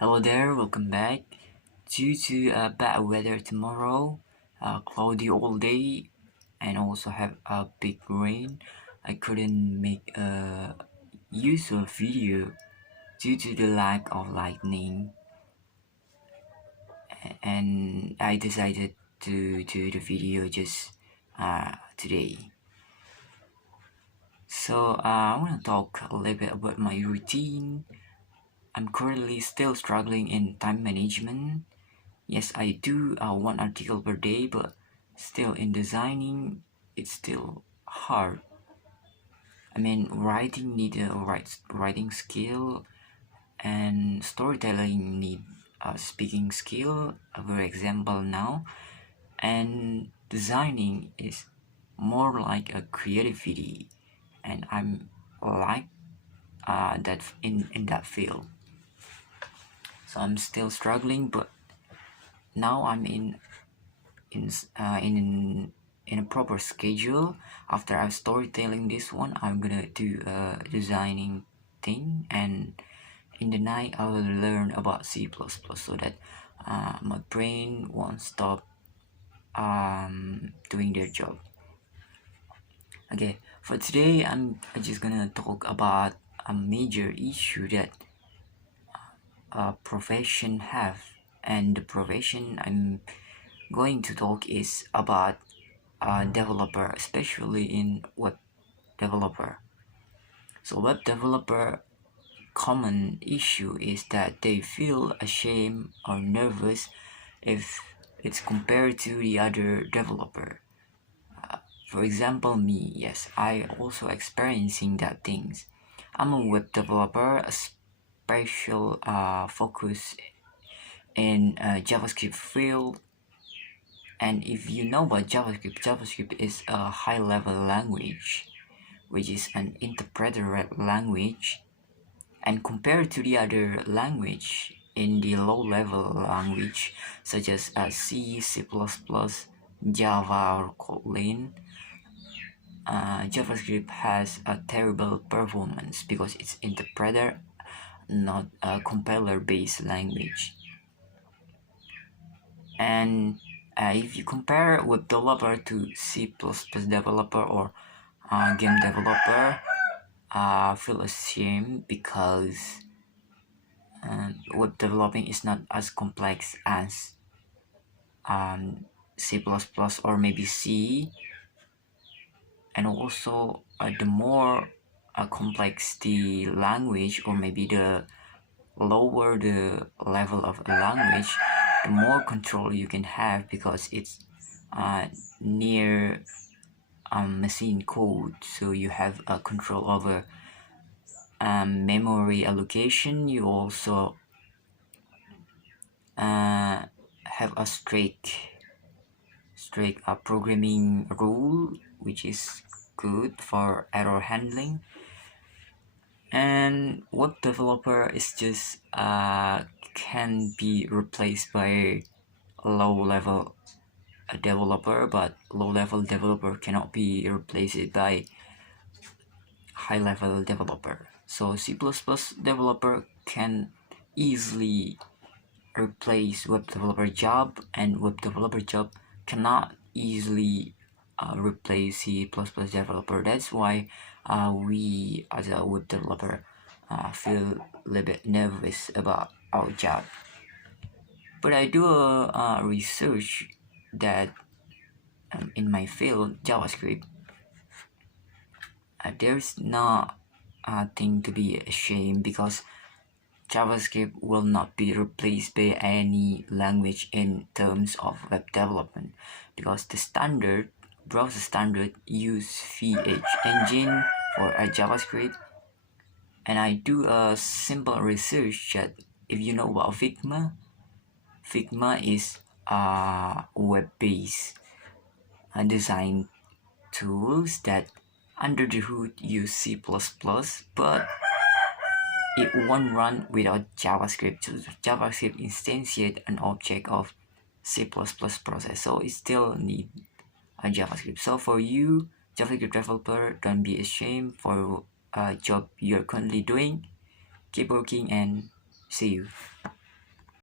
Hello there, welcome back. Due to bad weather tomorrow, cloudy all day, and also have a big rain, I couldn't make a use of video due to the lack of lightning, and I decided to do the video just today. So I want to talk a little bit about my routine. I'm currently still struggling in time management. Yes, I do one article per day, but still in designing, it's still hard. I mean, writing need a writing skill, and storytelling need a speaking skill. For example, now, and designing is more like a creativity, and I'm like that in that field. So I'm still struggling, but now I'm in in a proper schedule. After I storytelling this one, I'm gonna do a designing thing, and in the night I will learn about C++ so that my brain won't stop doing their job. Okay, for today I'm just gonna talk about a major issue that a profession have, and the profession I'm going to talk is about developer, especially in web developer. So web developer common issue is that they feel ashamed or nervous if it's compared to the other developer. For example, me, yes, I also experiencing that things. I'm a web developer, a special focus in JavaScript field. And if you know about JavaScript is a high-level language, which is an interpreter language, and compared to the other language in the low-level language such as C, C++, Java, or Kotlin, JavaScript has a terrible performance because it's interpreter, not a compiler-based language. And if you compare web developer to C++ developer or game developer, I feel ashamed because web developing is not as complex as C++ or maybe C, and also the more complex the language, or maybe the lower the level of a language, the more control you can have because it's near machine code, so you have a control over memory allocation. You also have a strict programming rule, which is good for error handling. And web developer is just can be replaced by low level developer, but low level developer cannot be replaced by high level developer. So C++ developer can easily replace web developer job, and web developer job cannot easily replace C++ developer. That's why we as a web developer feel a little bit nervous about our job. But I do a research that in my field, JavaScript, there's not a thing to be ashamed because JavaScript will not be replaced by any language in terms of web development, because the standard browser standard use VH engine for a JavaScript. And I do a simple research that if you know about Figma is a web-based design tools that under the hood use C++, but it won't run without JavaScript. So JavaScript instantiate an object of C++ process, so it still need a JavaScript. So for you, JavaScript developer, don't be ashamed for a job you're currently doing. Keep working and see you.